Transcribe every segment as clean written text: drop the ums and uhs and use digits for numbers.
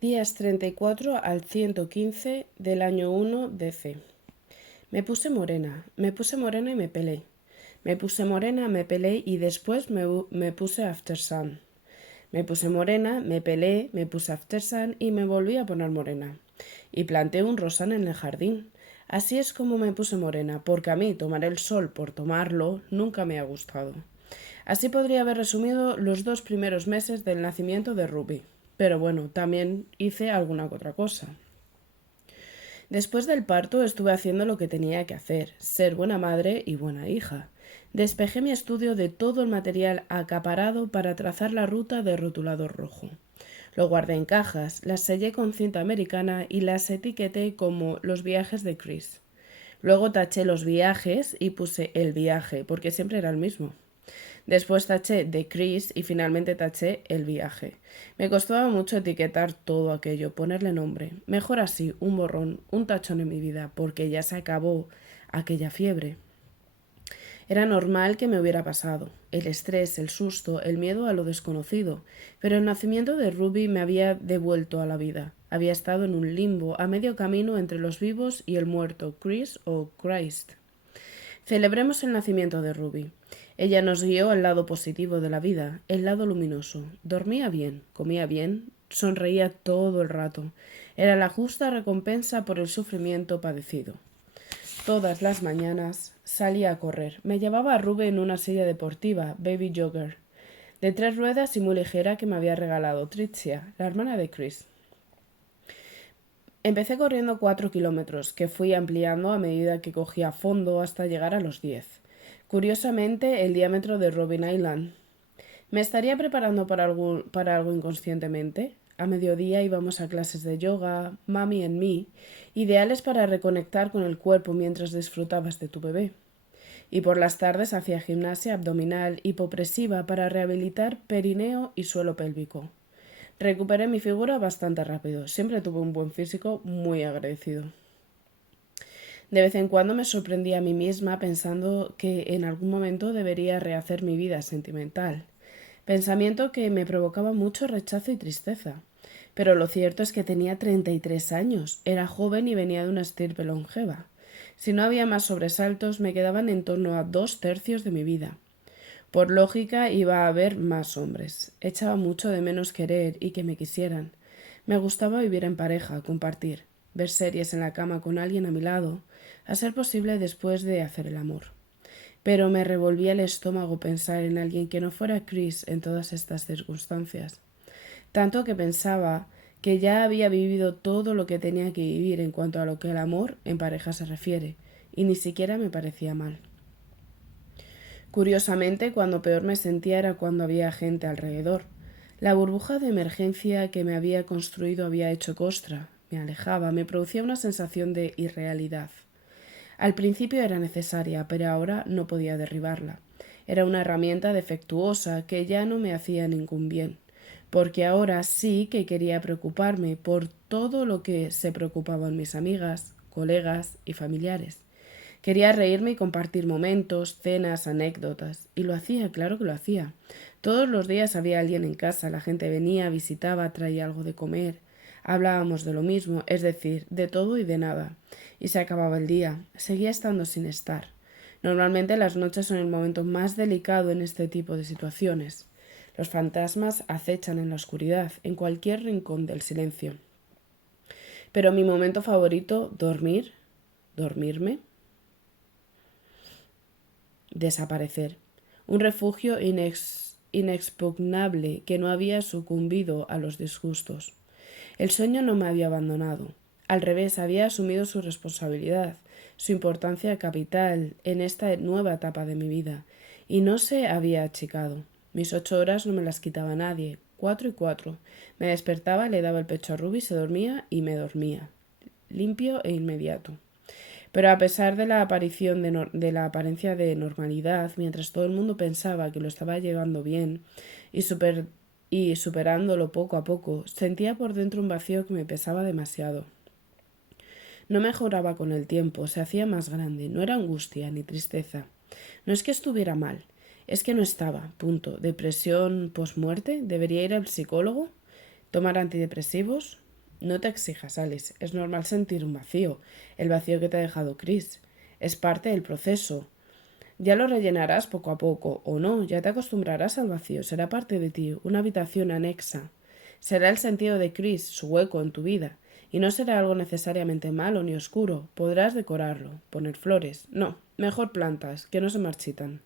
Días 34 al 115 del año 1 DC. Me puse morena y me pelé. Me puse morena, me pelé y después me puse after sun. Me puse morena, me pelé, me puse after sun y me volví a poner morena. Y planté un rosal en el jardín. Así es como me puse morena, porque a mí tomar el sol por tomarlo nunca me ha gustado. Así podría haber resumido los 2 primeros meses del nacimiento de Ruby. Pero bueno, también hice alguna otra cosa. Después del parto estuve haciendo lo que tenía que hacer, ser buena madre y buena hija. Despejé mi estudio de todo el material acaparado para trazar la ruta de rotulador rojo. Lo guardé en cajas, las sellé con cinta americana y las etiqueté como los viajes de Chris. Luego taché los viajes y puse el viaje, porque siempre era el mismo. Después taché de Chris y finalmente taché el viaje. Me costaba mucho etiquetar todo aquello, ponerle nombre. Mejor así, un borrón, un tachón en mi vida, porque ya se acabó aquella fiebre. Era normal que me hubiera pasado. El estrés, el susto, el miedo a lo desconocido. Pero el nacimiento de Ruby me había devuelto a la vida. Había estado en un limbo, a medio camino entre los vivos y el muerto, Chris o Christ. Celebremos el nacimiento de Ruby. Ella nos guió al lado positivo de la vida, el lado luminoso. Dormía bien, comía bien, sonreía todo el rato. Era la justa recompensa por el sufrimiento padecido. Todas las mañanas salía a correr. Me llevaba a Ruby en una silla deportiva, Baby Jogger, de 3 ruedas y muy ligera que me había regalado Tricia, la hermana de Chris. Empecé corriendo 4 kilómetros, que fui ampliando a medida que cogía fondo hasta llegar a los 10. Curiosamente, el diámetro de Robin Island. ¿Me estaría preparando para algo inconscientemente? A mediodía íbamos a clases de yoga, Mami and Me, ideales para reconectar con el cuerpo mientras disfrutabas de tu bebé. Y por las tardes hacía gimnasia abdominal hipopresiva para rehabilitar perineo y suelo pélvico. Recuperé mi figura bastante rápido. Siempre tuve un buen físico, muy agradecido. De vez en cuando me sorprendía a mí misma pensando que en algún momento debería rehacer mi vida sentimental. Pensamiento que me provocaba mucho rechazo y tristeza. Pero lo cierto es que tenía 33 años, era joven y venía de una estirpe longeva. Si no había más sobresaltos, me quedaban en torno a 2 tercios de mi vida. Por lógica iba a haber más hombres. Echaba mucho de menos querer y que me quisieran. Me gustaba vivir en pareja, compartir, ver series en la cama con alguien a mi lado, a ser posible después de hacer el amor. Pero me revolvía el estómago pensar en alguien que no fuera Chris en todas estas circunstancias. Tanto que pensaba que ya había vivido todo lo que tenía que vivir en cuanto a lo que el amor en pareja se refiere, y ni siquiera me parecía mal. Curiosamente, cuando peor me sentía era cuando había gente alrededor. La burbuja de emergencia que me había construido había hecho costra, me alejaba, me producía una sensación de irrealidad. Al principio era necesaria, pero ahora no podía derribarla. Era una herramienta defectuosa que ya no me hacía ningún bien, porque ahora sí que quería preocuparme por todo lo que se preocupaban mis amigas, colegas y familiares. Quería reírme y compartir momentos, cenas, anécdotas. Y lo hacía, claro que lo hacía. Todos los días había alguien en casa, la gente venía, visitaba, traía algo de comer. Hablábamos de lo mismo, es decir, de todo y de nada. Y se acababa el día. Seguía estando sin estar. Normalmente las noches son el momento más delicado en este tipo de situaciones. Los fantasmas acechan en la oscuridad, en cualquier rincón del silencio. Pero mi momento favorito, dormirme, desaparecer. Un refugio inexpugnable que no había sucumbido a los disgustos. El sueño no me había abandonado. Al revés, había asumido su responsabilidad, su importancia capital en esta nueva etapa de mi vida, y no se había achicado. Mis 8 horas no me las quitaba nadie, 4 y 4. Me despertaba, le daba el pecho a Ruby, se dormía y me dormía, limpio e inmediato. Pero a pesar de la aparición de la apariencia de normalidad, mientras todo el mundo pensaba que lo estaba llevando bien y, superándolo poco a poco, sentía por dentro un vacío que me pesaba demasiado. No mejoraba con el tiempo, se hacía más grande, no era angustia ni tristeza. No es que estuviera mal, es que no estaba, punto. ¿Depresión posmuerte? ¿Debería ir al psicólogo? ¿Tomar antidepresivos? No te exijas, Alice. Es normal sentir un vacío, el vacío que te ha dejado Chris. Es parte del proceso. Ya lo rellenarás poco a poco, o no, ya te acostumbrarás al vacío, será parte de ti, una habitación anexa. Será el sentido de Chris, su hueco en tu vida, y no será algo necesariamente malo ni oscuro. Podrás decorarlo, poner flores. No, mejor plantas, que no se marchitan.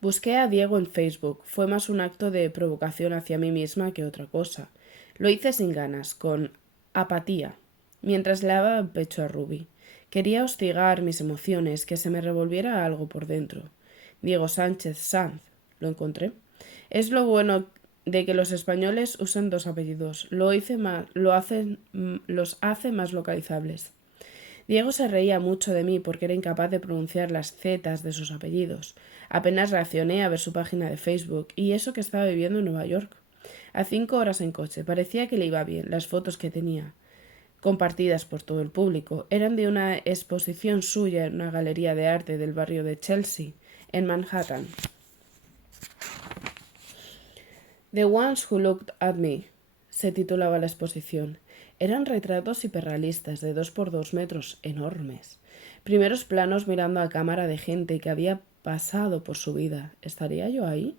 Busqué a Diego en Facebook. Fue más un acto de provocación hacia mí misma que otra cosa. Lo hice sin ganas, con apatía, mientras le daba el pecho a Ruby. Quería hostigar mis emociones, que se me revolviera algo por dentro. Diego Sánchez Sanz. Lo encontré. Es lo bueno de que los españoles usen dos apellidos. Los hace más localizables. Diego se reía mucho de mí porque era incapaz de pronunciar las zetas de sus apellidos. Apenas reaccioné a ver su página de Facebook, y eso que estaba viviendo en Nueva York. A 5 horas en coche, parecía que le iba bien. Las fotos que tenía, compartidas por todo el público, eran de una exposición suya en una galería de arte del barrio de Chelsea, en Manhattan. The Ones Who Looked at Me se titulaba la exposición. Eran retratos hiperrealistas de 2 por 2 metros, enormes. Primeros planos mirando a cámara de gente que había pasado por su vida. ¿Estaría yo ahí?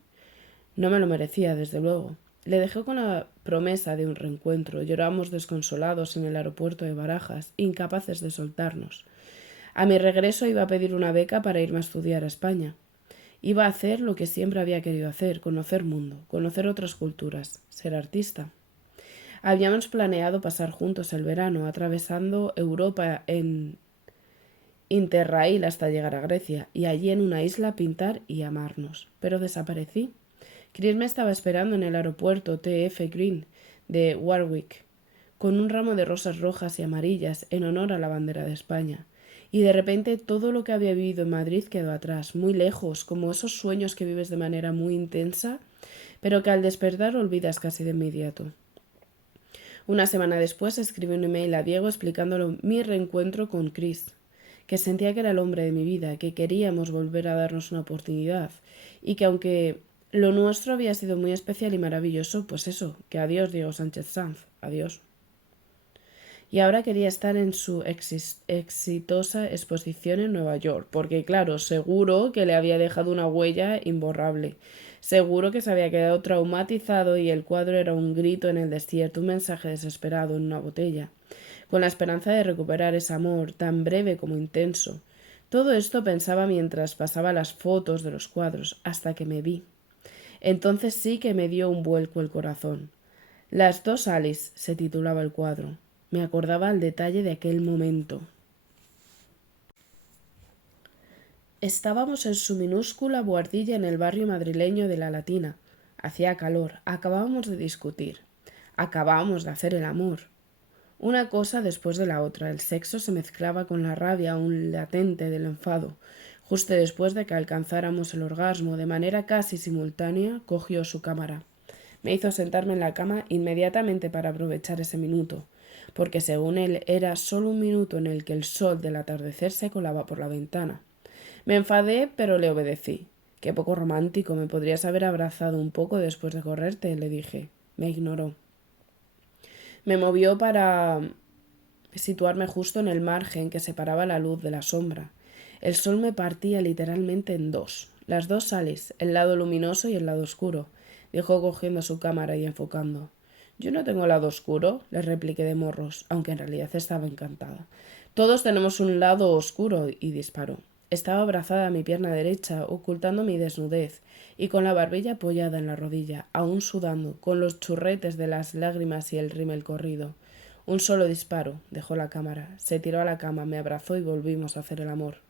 No me lo merecía, desde luego. Le dejé con la promesa de un reencuentro. Lloramos desconsolados en el aeropuerto de Barajas, incapaces de soltarnos. A mi regreso iba a pedir una beca para irme a estudiar a España. Iba a hacer lo que siempre había querido hacer, conocer mundo, conocer otras culturas, ser artista. Habíamos planeado pasar juntos el verano, atravesando Europa en Interrail hasta llegar a Grecia, y allí en una isla pintar y amarnos. Pero desaparecí. Chris me estaba esperando en el aeropuerto T.F. Green de Warwick, con un ramo de rosas rojas y amarillas en honor a la bandera de España. Y de repente todo lo que había vivido en Madrid quedó atrás, muy lejos, como esos sueños que vives de manera muy intensa, pero que al despertar olvidas casi de inmediato. Una semana después escribí un email a Diego explicándole mi reencuentro con Chris, que sentía que era el hombre de mi vida, que queríamos volver a darnos una oportunidad, y que aunque lo nuestro había sido muy especial y maravilloso, pues eso, que adiós Diego Sánchez Sanz, adiós. Y ahora quería estar en su exitosa exposición en Nueva York, porque claro, seguro que le había dejado una huella imborrable. Seguro que se había quedado traumatizado y el cuadro era un grito en el desierto, un mensaje desesperado en una botella, con la esperanza de recuperar ese amor tan breve como intenso. Todo esto pensaba mientras pasaba las fotos de los cuadros, hasta que me vi. Entonces sí que me dio un vuelco el corazón. Las dos Alice se titulaba el cuadro. Me acordaba al detalle de aquel momento. Estábamos en su minúscula buhardilla en el barrio madrileño de La Latina. Hacía calor. Acabábamos de discutir. Acabábamos de hacer el amor. Una cosa después de la otra. El sexo se mezclaba con la rabia aún latente del enfado. Justo después de que alcanzáramos el orgasmo, de manera casi simultánea, cogió su cámara. Me hizo sentarme en la cama inmediatamente para aprovechar ese minuto, porque según él era solo un minuto en el que el sol del atardecer se colaba por la ventana. Me enfadé, pero le obedecí. Qué poco romántico, me podrías haber abrazado un poco después de correrte, le dije. Me ignoró. Me movió para situarme justo en el margen que separaba la luz de la sombra. El sol me partía literalmente en dos. Las dos Alice, el lado luminoso y el lado oscuro, dijo cogiendo su cámara y enfocando. Yo no tengo lado oscuro, le repliqué de morros, aunque en realidad estaba encantada. Todos tenemos un lado oscuro, y disparó. Estaba abrazada a mi pierna derecha, ocultando mi desnudez, y con la barbilla apoyada en la rodilla, aún sudando, con los churretes de las lágrimas y el rímel corrido. Un solo disparo. Dejó la cámara. Se tiró a la cama, me abrazó y volvimos a hacer el amor.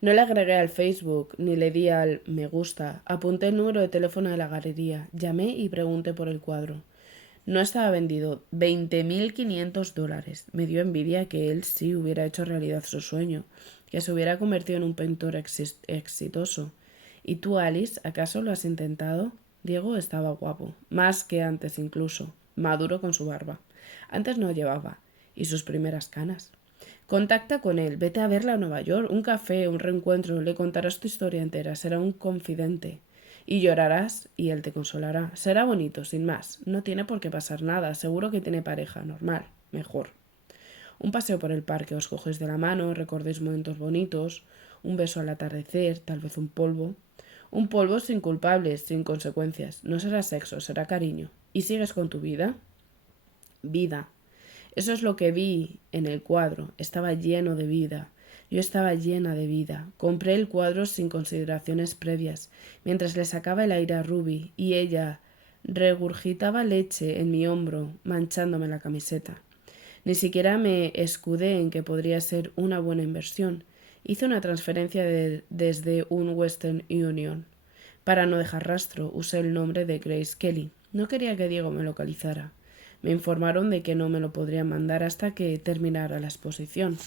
No le agregué al Facebook, ni le di al me gusta. Apunté el número de teléfono de la galería. Llamé y pregunté por el cuadro. No estaba vendido. $20.500. Me dio envidia que él sí hubiera hecho realidad su sueño, que se hubiera convertido en un pintor exitoso. ¿Y tú, Alice, acaso lo has intentado? Diego estaba guapo, más que antes incluso, maduro con su barba. Antes no llevaba, y sus primeras canas. Contacta con él, vete a verla a Nueva York, un café, un reencuentro, le contarás tu historia entera, será un confidente. Y llorarás y él te consolará. Será bonito, sin más. No tiene por qué pasar nada. Seguro que tiene pareja. Normal. Mejor. Un paseo por el parque, os cogéis de la mano, recordéis momentos bonitos, un beso al atardecer, tal vez un polvo. Un polvo sin culpables, sin consecuencias. No será sexo, será cariño. ¿Y sigues con tu vida? Vida. Eso es lo que vi en el cuadro. Estaba lleno de vida. Yo estaba llena de vida. Compré el cuadro sin consideraciones previas, mientras le sacaba el aire a Ruby, y ella regurgitaba leche en mi hombro, manchándome la camiseta. Ni siquiera me escudé en que podría ser una buena inversión. Hice una transferencia desde un Western Union. Para no dejar rastro, usé el nombre de Grace Kelly. No quería que Diego me localizara. Me informaron de que no me lo podrían mandar hasta que terminara la exposición.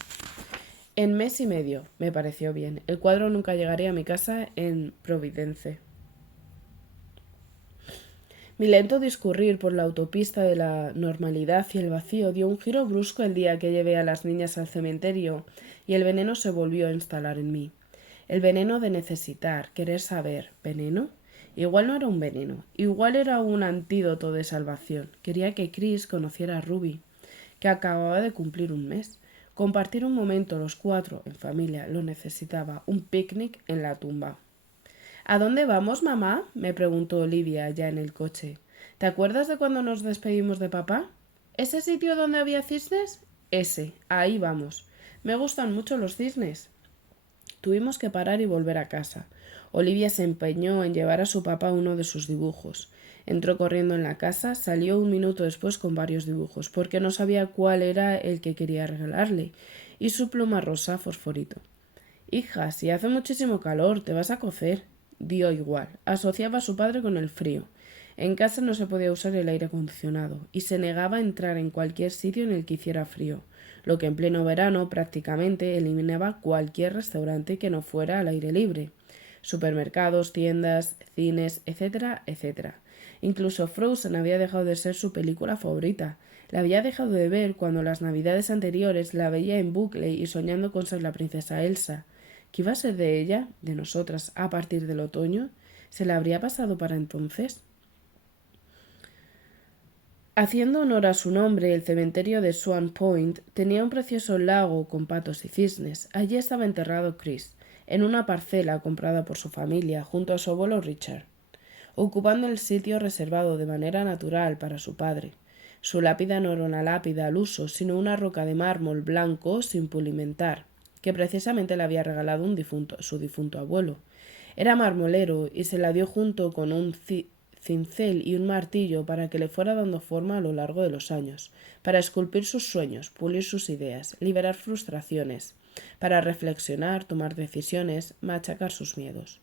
En mes y medio, me pareció bien. El cuadro nunca llegaría a mi casa en Providence. Mi lento discurrir por la autopista de la normalidad y el vacío dio un giro brusco el día que llevé a las niñas al cementerio y el veneno se volvió a instalar en mí. El veneno de necesitar, querer saber. ¿Veneno? Igual no era un veneno, igual era un antídoto de salvación. Quería que Chris conociera a Ruby, que acababa de cumplir un mes. Compartir un momento los cuatro en familia lo necesitaba, un picnic en la tumba. ¿A dónde vamos, mamá? Me preguntó Olivia ya en el coche. ¿Te acuerdas de cuando nos despedimos de papá? ¿Ese sitio donde había cisnes? Ese, ahí vamos. Me gustan mucho los cisnes. Tuvimos que parar y volver a casa. Olivia se empeñó en llevar a su papá uno de sus dibujos. Entró corriendo en la casa, salió un minuto después con varios dibujos, porque no sabía cuál era el que quería regalarle, y su pluma rosa fosforito. Hija, si hace muchísimo calor, te vas a cocer. Dio igual. Asociaba a su padre con el frío. En casa no se podía usar el aire acondicionado, y se negaba a entrar en cualquier sitio en el que hiciera frío, lo que en pleno verano prácticamente eliminaba cualquier restaurante que no fuera al aire libre. Supermercados, tiendas, cines, etcétera, etcétera. Incluso Frozen había dejado de ser su película favorita. La había dejado de ver cuando las navidades anteriores la veía en bucle y soñando con ser la princesa Elsa. ¿Qué iba a ser de ella, de nosotras, a partir del otoño? ¿Se la habría pasado para entonces? Haciendo honor a su nombre, el cementerio de Swan Point tenía un precioso lago con patos y cisnes. Allí estaba enterrado Chris, en una parcela comprada por su familia, junto a su abuelo Richard, ocupando el sitio reservado de manera natural para su padre. Su lápida no era una lápida al uso, sino una roca de mármol blanco sin pulimentar, que precisamente le había regalado su difunto abuelo. Era marmolero y se la dio junto con un cincel y un martillo para que le fuera dando forma a lo largo de los años, para esculpir sus sueños, pulir sus ideas, liberar frustraciones, para reflexionar, tomar decisiones, machacar sus miedos.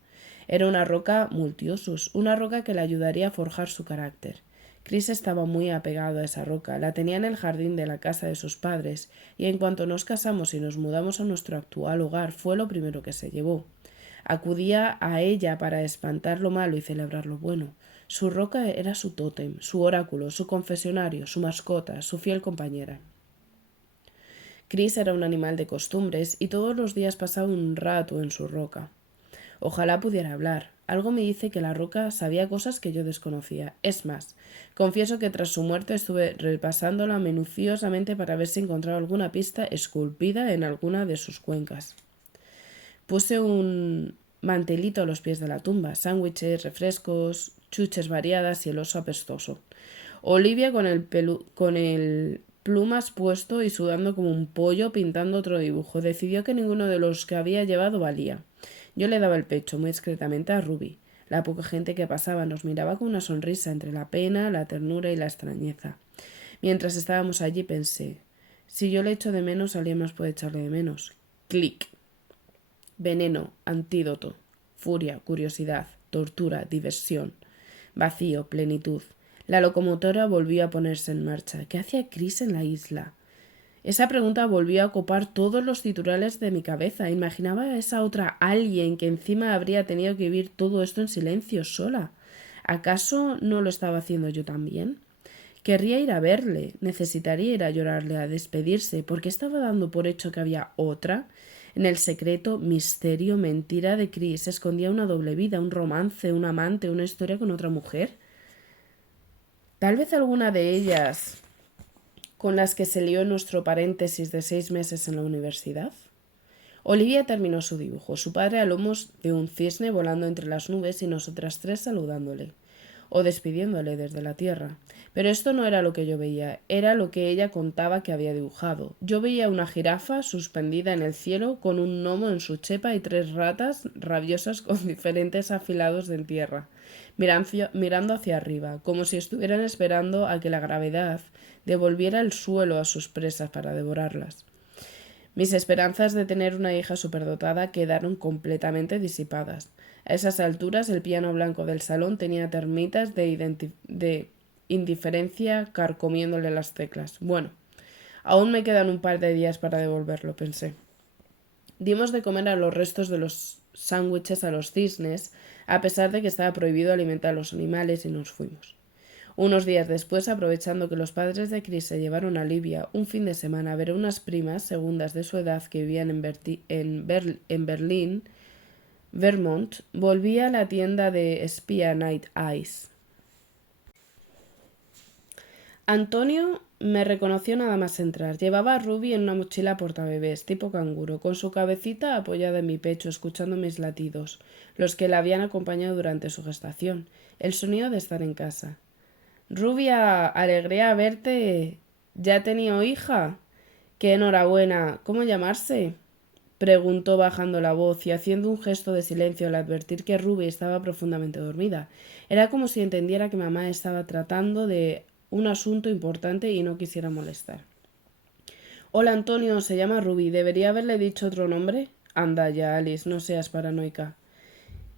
Era una roca multiusos, una roca que le ayudaría a forjar su carácter. Chris estaba muy apegado a esa roca, la tenía en el jardín de la casa de sus padres, y en cuanto nos casamos y nos mudamos a nuestro actual hogar fue lo primero que se llevó. Acudía a ella para espantar lo malo y celebrar lo bueno. Su roca era su tótem, su oráculo, su confesionario, su mascota, su fiel compañera. Chris era un animal de costumbres y todos los días pasaba un rato en su roca. Ojalá pudiera hablar. Algo me dice que la roca sabía cosas que yo desconocía. Es más, confieso que tras su muerte estuve repasándola minuciosamente para ver si encontraba alguna pista esculpida en alguna de sus cuencas. Puse un mantelito a los pies de la tumba, sándwiches, refrescos, chuches variadas y el oso apestoso. Olivia con el plumas puesto y sudando como un pollo pintando otro dibujo. Decidió que ninguno de los que había llevado valía. Yo le daba el pecho muy discretamente a Ruby. La poca gente que pasaba nos miraba con una sonrisa entre la pena, la ternura y la extrañeza. Mientras estábamos allí pensé, si yo le echo de menos, alguien más puede echarle de menos. Clic. Veneno, antídoto, furia, curiosidad, tortura, diversión, vacío, plenitud. La locomotora volvió a ponerse en marcha. ¿Qué hacía Chris en la isla? Esa pregunta volvió a copar todos los titulares de mi cabeza. Imaginaba a esa otra alguien que encima habría tenido que vivir todo esto en silencio, sola. ¿Acaso no lo estaba haciendo yo también? Querría ir a verle, necesitaría ir a llorarle, a despedirse, porque estaba dando por hecho que había otra. En el secreto, misterio, mentira de Chris se escondía una doble vida, un romance, un amante, una historia con otra mujer. Tal vez alguna de ellas con las que se lió en nuestro paréntesis de 6 meses en la universidad. Olivia terminó su dibujo, su padre a lomos de un cisne volando entre las nubes y nosotras tres saludándole o despidiéndole desde la tierra. Pero esto no era lo que yo veía, era lo que ella contaba que había dibujado. Yo veía una jirafa suspendida en el cielo con un gnomo en su chepa y 3 ratas rabiosas con diferentes afilados de tierra, mirando hacia arriba, como si estuvieran esperando a que la gravedad devolviera el suelo a sus presas para devorarlas. Mis esperanzas de tener una hija superdotada quedaron completamente disipadas. A esas alturas el piano blanco del salón tenía termitas de indiferencia carcomiéndole las teclas. Bueno, aún me quedan un par de días para devolverlo, pensé. Dimos de comer a los restos de los sándwiches a los cisnes, a pesar de que estaba prohibido alimentar a los animales, y nos fuimos. Unos días después, aprovechando que los padres de Chris se llevaron a Livia un fin de semana a ver a unas primas segundas de su edad que vivían en Berlín, Vermont, volví a la tienda de espía Night Eyes. Antonio me reconoció nada más entrar. Llevaba a Ruby en una mochila portabebés, tipo canguro, con su cabecita apoyada en mi pecho, escuchando mis latidos, los que la habían acompañado durante su gestación, el sonido de estar en casa. Rubia, alegría verte. ¿Ya tenía hija? ¡Qué enhorabuena! ¿Cómo llamarse? Preguntó bajando la voz y haciendo un gesto de silencio al advertir que Ruby estaba profundamente dormida. Era como si entendiera que mamá estaba tratando de un asunto importante y no quisiera molestar. Hola, Antonio, se llama Ruby. ¿Debería haberle dicho otro nombre? Anda ya, Alice, no seas paranoica.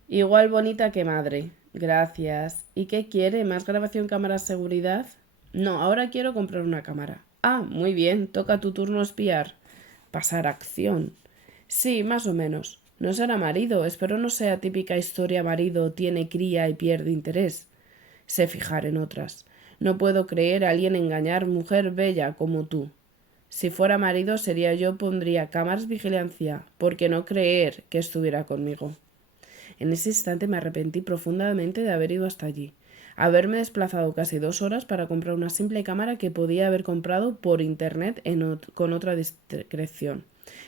Igual bonita que madre. Gracias. ¿Y qué quiere? ¿Más grabación cámara seguridad? No, ahora quiero comprar una cámara. Ah, muy bien. Toca tu turno espiar. Pasar acción. Sí, más o menos. No será marido. Espero no sea típica historia marido tiene cría y pierde interés. Sé fijar en otras. No puedo creer a alguien engañar mujer bella como tú. Si fuera marido sería yo pondría cámaras vigilancia, porque no creer que estuviera conmigo. En ese instante me arrepentí profundamente de haber ido hasta allí, haberme desplazado casi 2 horas para comprar una simple cámara que podía haber comprado por internet con otra discreción.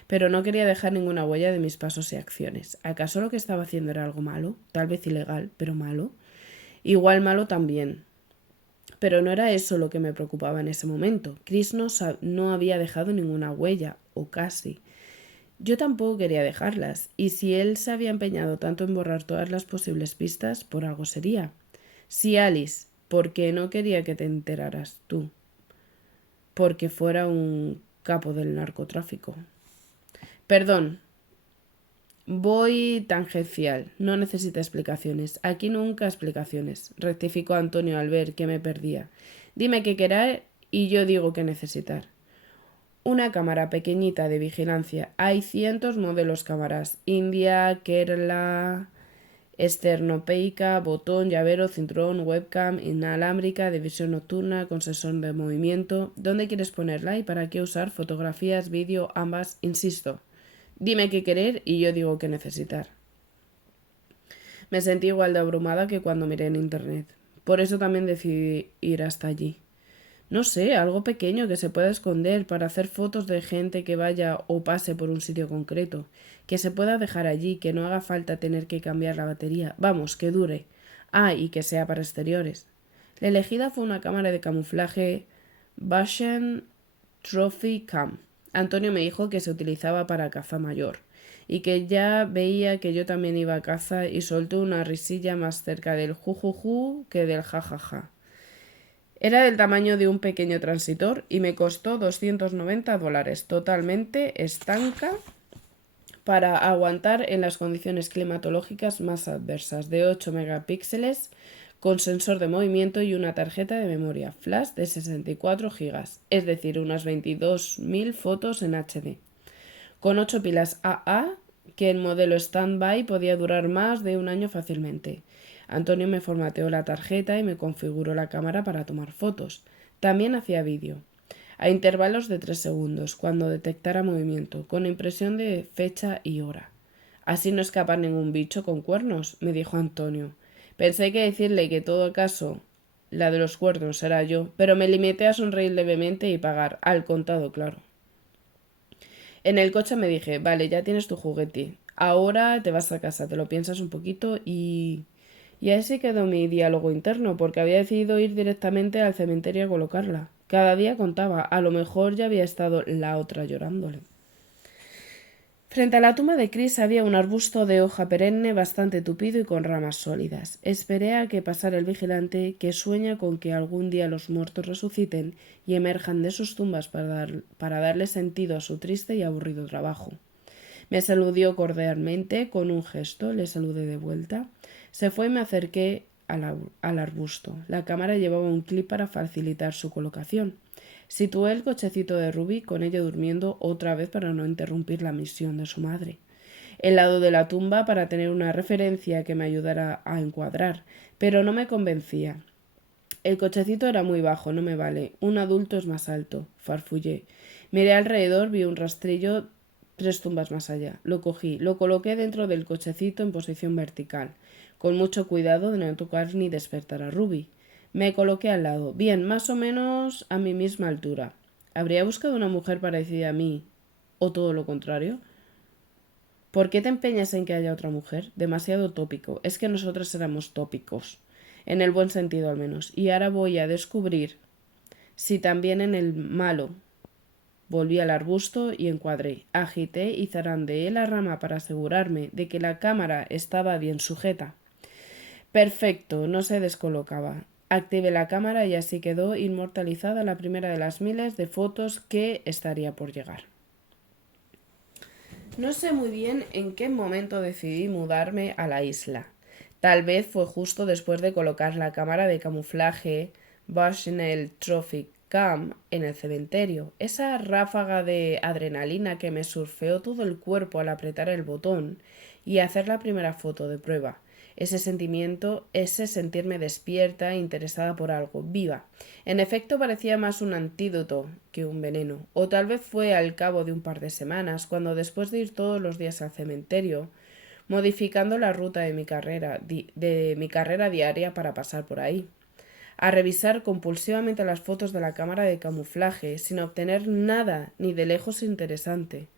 Pero no quería dejar ninguna huella de mis pasos y acciones. ¿Acaso lo que estaba haciendo era algo malo? Tal vez ilegal, pero malo. Igual malo también. Pero no era eso lo que me preocupaba en ese momento. Chris no había dejado ninguna huella, o casi. Yo tampoco quería dejarlas, y si él se había empeñado tanto en borrar todas las posibles pistas, por algo sería. Sí, Alice, porque no quería que te enteraras tú, porque fuera un capo del narcotráfico. Perdón, voy tangencial, no necesita explicaciones. Aquí nunca explicaciones, rectificó Antonio al ver que me perdía. Dime qué querer y yo digo qué necesitar. Una cámara pequeñita de vigilancia. Hay cientos modelos cámaras. India, Kerala, esternopeica, botón, llavero, cinturón, webcam, inalámbrica, de visión nocturna, con sensor de movimiento. ¿Dónde quieres ponerla y para qué usar? Fotografías, vídeo, ambas. Insisto. Dime qué querer y yo digo qué necesitar. Me sentí igual de abrumada que cuando miré en internet. Por eso también decidí ir hasta allí. No sé, algo pequeño que se pueda esconder para hacer fotos de gente que vaya o pase por un sitio concreto, que se pueda dejar allí, que no haga falta tener que cambiar la batería, vamos, que dure. Ah, y que sea para exteriores. La elegida fue una cámara de camuflaje Bashan Trophy Cam. Antonio me dijo que se utilizaba para caza mayor, y que ya veía que yo también iba a caza y soltó una risilla más cerca del jujuju que del jajaja. Era del tamaño de un pequeño transitor y me costó $290, totalmente estanca para aguantar en las condiciones climatológicas más adversas, de 8 megapíxeles, con sensor de movimiento y una tarjeta de memoria flash de 64 gigas, es decir, unas 22.000 fotos en HD, con 8 pilas AA, que en modelo stand-by podía durar más de un año fácilmente. Antonio me formateó la tarjeta y me configuró la cámara para tomar fotos. También hacía vídeo. a intervalos de 3 segundos, cuando detectara movimiento, con impresión de fecha y hora. Así no escapa ningún bicho con cuernos, me dijo Antonio. Pensé que decirle que todo caso la de los cuernos era yo, pero me limité a sonreír levemente y pagar, al contado, claro. En el coche me dije, vale, ya tienes tu juguete. Ahora te vas a casa, te lo piensas un poquito y... Y así quedó mi diálogo interno, porque había decidido ir directamente al cementerio a colocarla. Cada día contaba, a lo mejor ya había estado la otra llorándole. Frente a la tumba de Chris había un arbusto de hoja perenne bastante tupido y con ramas sólidas. Esperé a que pasara el vigilante, que sueña con que algún día los muertos resuciten y emerjan de sus tumbas para darle sentido a su triste y aburrido trabajo. Me saludó cordialmente con un gesto, le saludé de vuelta. Se fue y me acerqué al arbusto. La cámara llevaba un clip para facilitar su colocación. Situé el cochecito de Ruby, con ella durmiendo otra vez para no interrumpir la misión de su madre. El lado de la tumba para tener una referencia que me ayudara a encuadrar, pero no me convencía. El cochecito era muy bajo, no me vale. Un adulto es más alto, farfullé. Miré alrededor, vi un rastrillo 3 tumbas más allá. Lo cogí, lo coloqué dentro del cochecito en posición vertical, con mucho cuidado de no tocar ni despertar a Ruby. Me coloqué al lado, bien, más o menos a mi misma altura. ¿Habría buscado una mujer parecida a mí? ¿O todo lo contrario? ¿Por qué te empeñas en que haya otra mujer? Demasiado tópico. Es que nosotros éramos tópicos. En el buen sentido al menos. Y ahora voy a descubrir si también en el malo. Volví al arbusto y encuadré. Agité y zarandeé la rama para asegurarme de que la cámara estaba bien sujeta. Perfecto, no se descolocaba. Activé la cámara y así quedó inmortalizada la primera de las miles de fotos que estaría por llegar. No sé muy bien en qué momento decidí mudarme a la isla. Tal vez fue justo después de colocar la cámara de camuflaje Bushnell Trophy Cam en el cementerio. Esa ráfaga de adrenalina que me surfeó todo el cuerpo al apretar el botón y hacer la primera foto de prueba. Ese sentimiento, ese sentirme despierta e interesada por algo, viva. En efecto, parecía más un antídoto que un veneno. O tal vez fue al cabo de un par de semanas, cuando después de ir todos los días al cementerio, modificando la ruta de mi carrera diaria para pasar por ahí, a revisar compulsivamente las fotos de la cámara de camuflaje sin obtener nada ni de lejos interesante.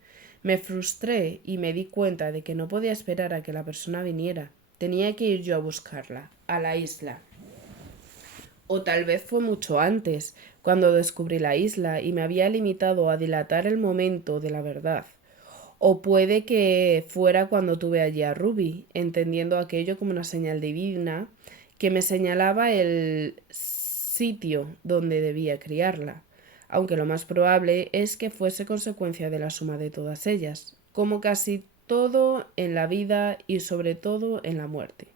Me frustré y me di cuenta de que no podía esperar a que la persona viniera. Tenía que ir yo a buscarla, a la isla. O tal vez fue mucho antes, cuando descubrí la isla y me había limitado a dilatar el momento de la verdad. O puede que fuera cuando tuve allí a Ruby, entendiendo aquello como una señal divina que me señalaba el sitio donde debía criarla, aunque lo más probable es que fuese consecuencia de la suma de todas ellas, como casi todo en la vida y sobre todo en la muerte.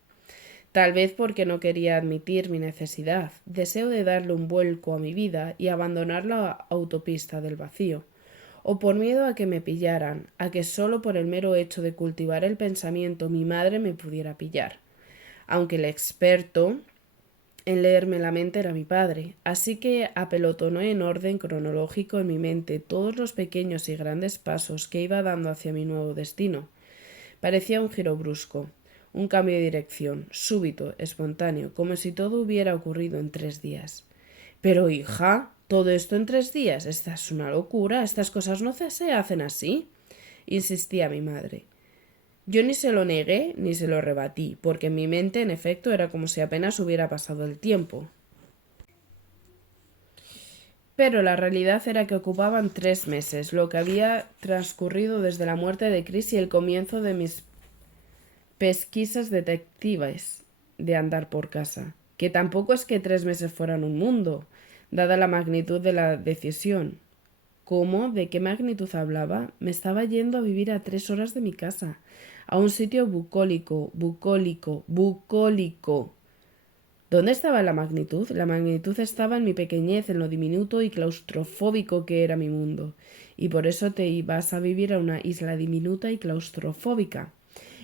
Tal vez porque no quería admitir mi necesidad, deseo de darle un vuelco a mi vida y abandonar la autopista del vacío, o por miedo a que me pillaran, a que solo por el mero hecho de cultivar el pensamiento mi madre me pudiera pillar, aunque el experto en leerme la mente era mi padre, así que apelotoné en orden cronológico en mi mente todos los pequeños y grandes pasos que iba dando hacia mi nuevo destino. Parecía un giro brusco, un cambio de dirección, súbito, espontáneo, como si todo hubiera ocurrido en 3 días. Pero, hija, todo esto en 3 días, esta es una locura, estas cosas no se hacen así, insistía mi madre. Yo ni se lo negué ni se lo rebatí, porque en mi mente, en efecto, era como si apenas hubiera pasado el tiempo. Pero la realidad era que ocupaban 3 meses, lo que había transcurrido desde la muerte de Chris y el comienzo de mis pesquisas detectives de andar por casa. Que tampoco es que 3 meses fueran un mundo, dada la magnitud de la decisión. ¿Cómo? ¿De qué magnitud hablaba? Me estaba yendo a vivir a 3 horas de mi casa, a un sitio bucólico, bucólico, bucólico. ¿Dónde estaba la magnitud? La magnitud estaba en mi pequeñez, en lo diminuto y claustrofóbico que era mi mundo. Y por eso te ibas a vivir a una isla diminuta y claustrofóbica,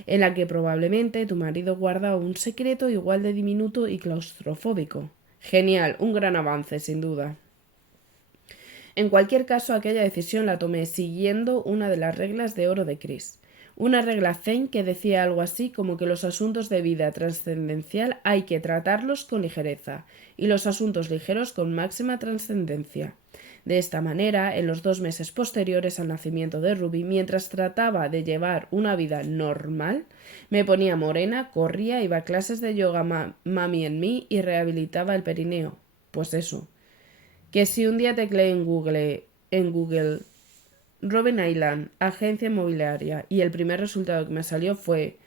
en la que probablemente tu marido guarda un secreto igual de diminuto y claustrofóbico. Genial, un gran avance, sin duda. En cualquier caso, aquella decisión la tomé siguiendo una de las reglas de oro de Chris. Una regla zen que decía algo así como que los asuntos de vida trascendencial hay que tratarlos con ligereza y los asuntos ligeros con máxima trascendencia. De esta manera, en los 2 meses posteriores al nacimiento de Ruby, mientras trataba de llevar una vida normal, me ponía morena, corría, iba a clases de yoga Mami en mí y rehabilitaba el perineo. Pues eso. Que si un día tecleé en Google Robin Island, agencia inmobiliaria, y el primer resultado que me salió fue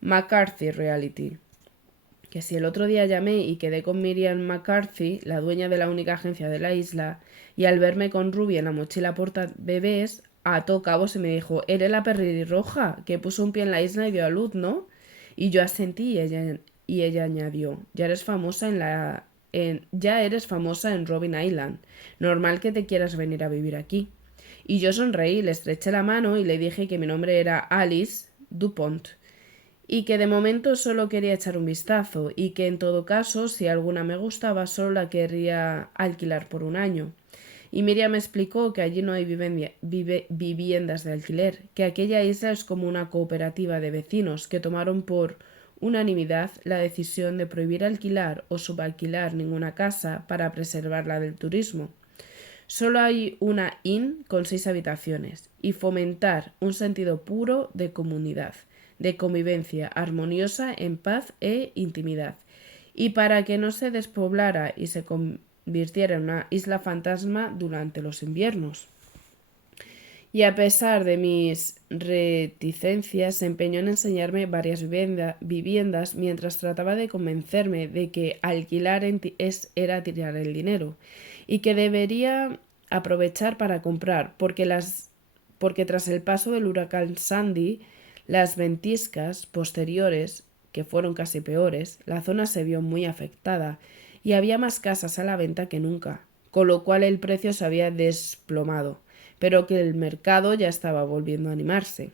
McCarthy Realty. Que si el otro día llamé y quedé con Miriam McCarthy, la dueña de la única agencia de la isla, y al verme con Ruby en la mochila porta bebés, a todo cabo se me dijo, eres la pelirroja que puso un pie en la isla y dio a luz, ¿no? Y yo asentí y ella añadió, ya eres famosa en Robin Island. Normal que te quieras venir a vivir aquí. Y yo sonreí, le estreché la mano y le dije que mi nombre era Alice Dupont y que de momento solo quería echar un vistazo y que en todo caso, si alguna me gustaba, solo la querría alquilar por un año. Y Miriam me explicó que allí no hay viviendas de alquiler, que aquella isla es como una cooperativa de vecinos que tomaron por unanimidad la decisión de prohibir alquilar o subalquilar ninguna casa para preservarla del turismo. Solo hay una inn con 6 habitaciones y fomentar un sentido puro de comunidad, de convivencia armoniosa en paz e intimidad. Y para que no se despoblara y se convirtiera en una isla fantasma durante los inviernos. Y a pesar de mis reticencias, se empeñó en enseñarme varias viviendas mientras trataba de convencerme de que alquilar era tirar el dinero y que debería aprovechar para comprar, porque tras el paso del huracán Sandy, las ventiscas posteriores, que fueron casi peores, la zona se vio muy afectada y había más casas a la venta que nunca, con lo cual el precio se había desplomado, pero que el mercado ya estaba volviendo a animarse.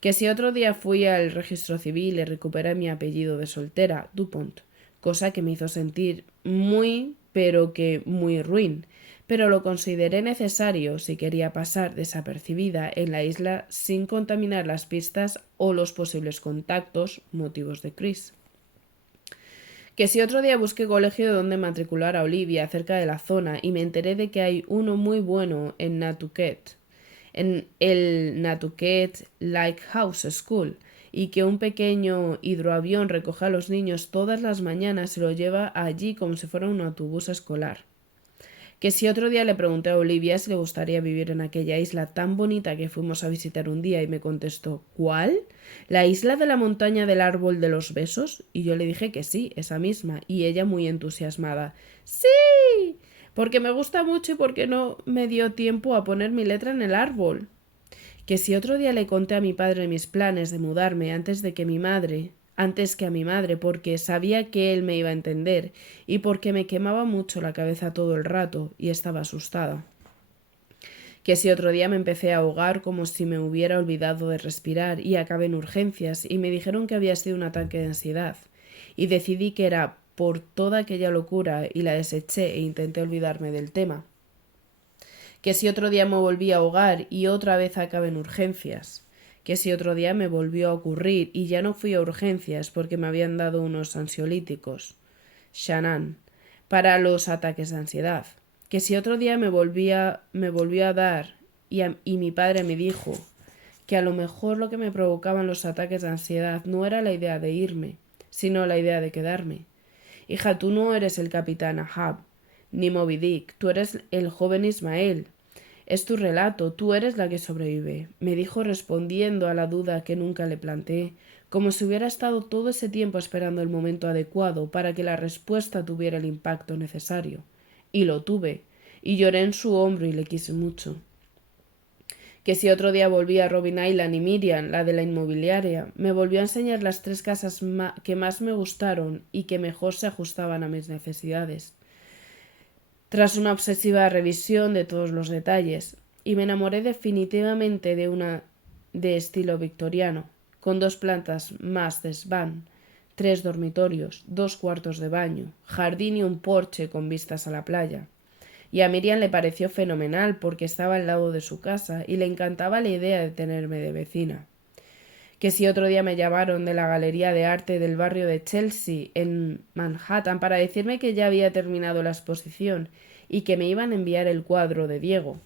Que si otro día fui al registro civil y recuperé mi apellido de soltera, Dupont, cosa que me hizo sentir pero que muy ruin, pero lo consideré necesario si quería pasar desapercibida en la isla sin contaminar las pistas o los posibles contactos motivos de Chris. Que si otro día busqué colegio donde matricular a Olivia cerca de la zona y me enteré de que hay uno muy bueno en Nantucket, en el Nantucket Lighthouse School, y que un pequeño hidroavión recoge a los niños todas las mañanas y lo lleva allí como si fuera un autobús escolar. Que si otro día le pregunté a Olivia si le gustaría vivir en aquella isla tan bonita que fuimos a visitar un día y me contestó ¿cuál? ¿La isla de la montaña del árbol de los besos? Y yo le dije que sí, esa misma, y ella muy entusiasmada ¡sí! Porque me gusta mucho y porque no me dio tiempo a poner mi letra en el árbol. Que si otro día le conté a mi padre mis planes de mudarme antes que a mi madre, porque sabía que él me iba a entender y porque me quemaba mucho la cabeza todo el rato y estaba asustada. Que si otro día me empecé a ahogar como si me hubiera olvidado de respirar y acabé en urgencias y me dijeron que había sido un ataque de ansiedad y decidí que era por toda aquella locura y la deseché e intenté olvidarme del tema. Que si otro día me volví a ahogar y otra vez acabé en urgencias. Que si otro día me volvió a ocurrir y ya no fui a urgencias porque me habían dado unos ansiolíticos, Shannon, para los ataques de ansiedad. Que si otro día me volvió a dar y mi padre me dijo que a lo mejor lo que me provocaban los ataques de ansiedad no era la idea de irme, sino la idea de quedarme. Hija, tú no eres el capitán Ahab, ni Moby Dick, tú eres el joven Ismael. Es tu relato, tú eres la que sobrevive, me dijo respondiendo a la duda que nunca le planteé, como si hubiera estado todo ese tiempo esperando el momento adecuado para que la respuesta tuviera el impacto necesario. Y lo tuve, y lloré en su hombro y le quise mucho. Que si otro día volví a Robin Island y Miriam, la de la inmobiliaria, me volvió a enseñar las 3 casas que más me gustaron y que mejor se ajustaban a mis necesidades. Tras una obsesiva revisión de todos los detalles, y me enamoré definitivamente de una de estilo victoriano, con 2 plantas más desván, 3 dormitorios, 2 cuartos de baño, jardín y un porche con vistas a la playa. Y a Miriam le pareció fenomenal porque estaba al lado de su casa y le encantaba la idea de tenerme de vecina. Que si otro día me llamaron de la Galería de Arte del barrio de Chelsea, en Manhattan, para decirme que ya había terminado la exposición y que me iban a enviar el cuadro de Diego.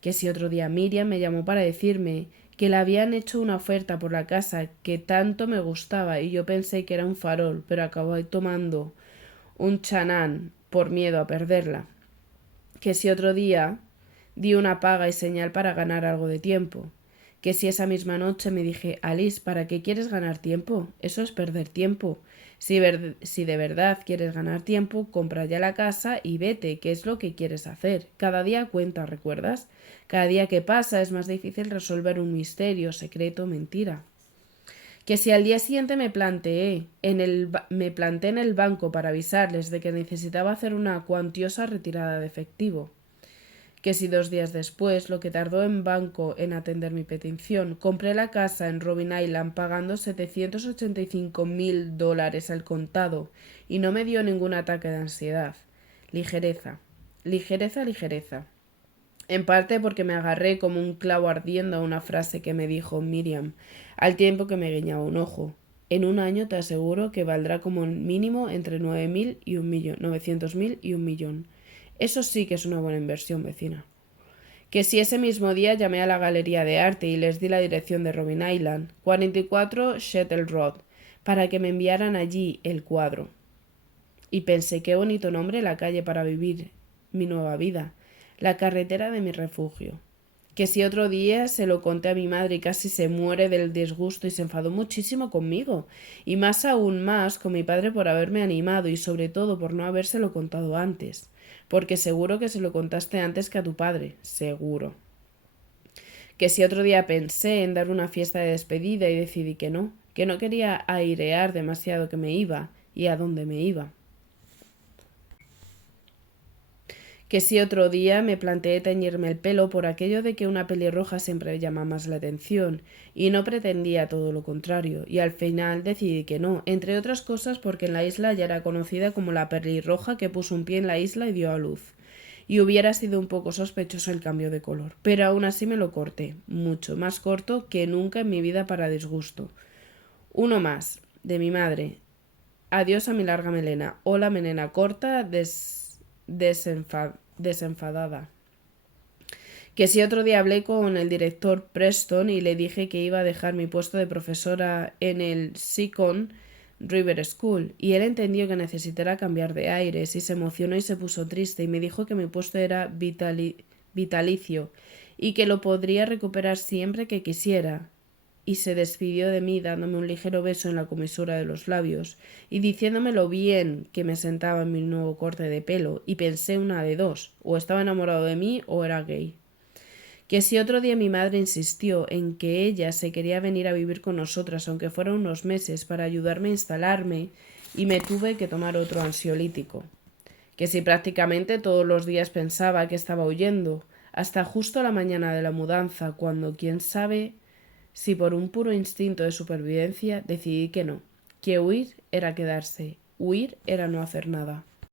Que si otro día Miriam me llamó para decirme que le habían hecho una oferta por la casa que tanto me gustaba y yo pensé que era un farol, pero acabé tomando un chanán por miedo a perderla. Que si otro día di una paga y señal para ganar algo de tiempo. Que si esa misma noche me dije, Alice, ¿para qué quieres ganar tiempo? Eso es perder tiempo. Si de verdad quieres ganar tiempo, compra ya la casa y vete, ¿qué es lo que quieres hacer? Cada día cuenta, ¿recuerdas? Cada día que pasa es más difícil resolver un misterio, secreto, mentira. Que si al día siguiente me planté en el banco para avisarles de que necesitaba hacer una cuantiosa retirada de efectivo. Que si 2 días después, lo que tardó en banco en atender mi petición, compré la casa en Robin Island pagando $785.000 al contado y no me dio ningún ataque de ansiedad. Ligereza, ligereza, ligereza. En parte porque me agarré como un clavo ardiendo a una frase que me dijo Miriam, al tiempo que me guiñaba un ojo. En un año te aseguro que valdrá como mínimo entre 9.000 y 1.000.000, 900.000 y 1.000.000. Eso sí que es una buena inversión, vecina. Que si ese mismo día llamé a la Galería de Arte y les di la dirección de Robin Island, 44 Shuttle Road, para que me enviaran allí el cuadro. Y pensé qué bonito nombre la calle para vivir mi nueva vida, la carretera de mi refugio. Que si otro día se lo conté a mi madre y casi se muere del disgusto y se enfadó muchísimo conmigo, y más aún más con mi padre por haberme animado y sobre todo por no habérselo contado antes, porque seguro que se lo contaste antes que a tu padre, seguro. Que si otro día pensé en dar una fiesta de despedida y decidí que no quería airear demasiado que me iba y a dónde me iba. Que si otro día me planteé teñirme el pelo por aquello de que una pelirroja siempre llama más la atención, y no pretendía todo lo contrario, y al final decidí que no, entre otras cosas porque en la isla ya era conocida como la pelirroja que puso un pie en la isla y dio a luz. Y hubiera sido un poco sospechoso el cambio de color, pero aún así me lo corté, mucho más corto que nunca en mi vida para disgusto. Uno más, de mi madre. Adiós a mi larga melena. Hola, melena corta, desenfadada. Que si otro día hablé con el director Preston y le dije que iba a dejar mi puesto de profesora en el Seacon River School, y él entendió que necesitara cambiar de aires y se emocionó y se puso triste y me dijo que mi puesto era vitalicio y que lo podría recuperar siempre que quisiera, y se despidió de mí dándome un ligero beso en la comisura de los labios y diciéndome lo bien que me sentaba en mi nuevo corte de pelo, y pensé una de dos, o estaba enamorado de mí o era gay. Que si otro día mi madre insistió en que ella se quería venir a vivir con nosotras, aunque fuera unos meses, para ayudarme a instalarme, y me tuve que tomar otro ansiolítico. Que si prácticamente todos los días pensaba que estaba huyendo, hasta justo la mañana de la mudanza, cuando quién sabe si por un puro instinto de supervivencia decidí que no, que huir era quedarse, huir era no hacer nada.